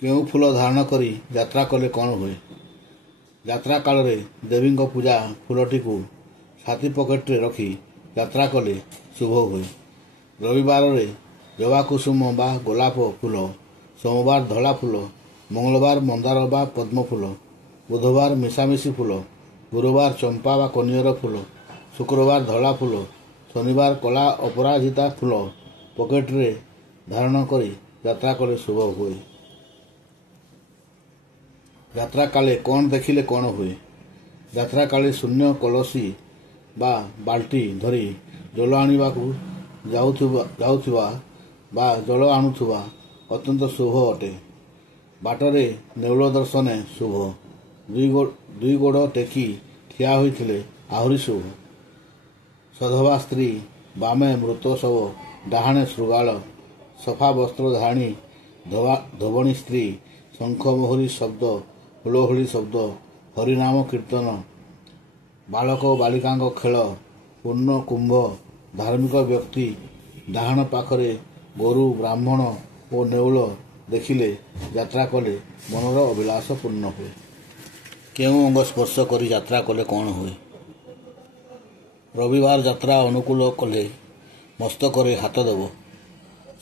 କେଉଁ ଫୁଲ ଧାରଣ କରି ଯାତ୍ରା କଲେ କ'ଣ ହୁଏ? ଯାତ୍ରା କାଳରେ ଦେବୀଙ୍କ ପୂଜା ଫୁଲଟିକୁ ଛାତି ପକେଟରେ ରଖି ଯାତ୍ରା କଲେ ଶୁଭ ହୁଏ। ରବିବାରରେ ଜବା କୁସୁମ ବା ଗୋଲାପ ଫୁଲ, ସୋମବାର ଧଳା ଫୁଲ, ମଙ୍ଗଳବାର ମନ୍ଦାର ବା ପଦ୍ମ ଫୁଲ, ବୁଧବାର ମିଶାମିଶି ଫୁଲ, ଗୁରୁବାର ଚମ୍ପା ବା କନିଅର ଫୁଲ, ଶୁକ୍ରବାର ଧଳା ଫୁଲ, ଶନିବାର କଳା ଅପରାଜିତା ଫୁଲ ପକେଟରେ ଧାରଣ କରି ଯାତ୍ରା କଲେ ଶୁଭ ହୁଏ। ଯାତ୍ରା କାଳେ କ'ଣ ଦେଖିଲେ କ'ଣ ହୁଏ? ଯାତ୍ରା କାଳେ ଶୂନ୍ୟ କଳସୀ ବା ବାଲ୍ଟି ଧରି ଜଳ ଆଣିବାକୁ ଯାଉଥିବା ବା ଜଳ ଆଣୁଥିବା ଅତ୍ୟନ୍ତ ଶୁଭ ଅଟେ। ବାଟରେ ନେଉଳ ଦର୍ଶନ ଶୁଭ। ଦୁଇ ଗୋଡ଼ ଟେକି ଠିଆ ହୋଇଥିଲେ ଆହୁରି ଶୁଭ। ସଧବା ସ୍ତ୍ରୀ ବାମେ ମୃତ ଶବ, ଡାହାଣେ ଶୃଗାଳ, ସଫା ବସ୍ତ୍ର ଧାରଣୀ ଧୋବଣୀ ସ୍ତ୍ରୀ, ଶଙ୍ଖ ମୋହରୀ ଶବ୍ଦ, ହୁଳହୁଳି ଶବ୍ଦ, ହରିନାମ କୀର୍ତ୍ତନ, ବାଳକ ଓ ବାଳିକାଙ୍କ ଖେଳ, ପୂର୍ଣ୍ଣ କୁମ୍ଭ, ଧାର୍ମିକ ବ୍ୟକ୍ତି, ଡାହାଣ ପାଖରେ ଗୋରୁ, ବ୍ରାହ୍ମଣ ଓ ନେଉଳ ଦେଖିଲେ ଯାତ୍ରା କଲେ ମନର ଅଭିଳାଷ ପୂର୍ଣ୍ଣ ହୁଏ। କେଉଁ ଅଙ୍ଗ ସ୍ପର୍ଶ କରି ଯାତ୍ରା କଲେ କ'ଣ ହୁଏ? ରବିବାର ଯାତ୍ରା ଅନୁକୂଳ କଲେ ମସ୍ତକରେ ହାତ ଦେବ।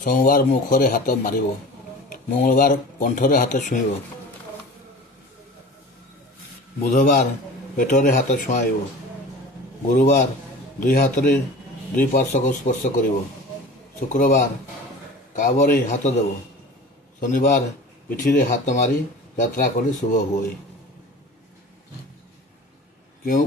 ସୋମବାର ମୁଖରେ ହାତ ମାରିବ। ମଙ୍ଗଳବାର କଣ୍ଠରେ ହାତ ଛୁଇଁବ। ବୁଧବାର ପେଟରେ ହାତ ଛୁଆଁଇବ। ଗୁରୁବାର ଦୁଇ ହାତରେ ଦୁଇ ପାର୍ଶ୍ୱକୁ ସ୍ପର୍ଶ କରିବ। ଶୁକ୍ରବାର କାବରେ ହାତ ଦେବ। ଶନିବାର ପିଠିରେ ହାତ ମାରି ଯାତ୍ରା କଲେ ଶୁଭ ହୁଏ। କେଉଁ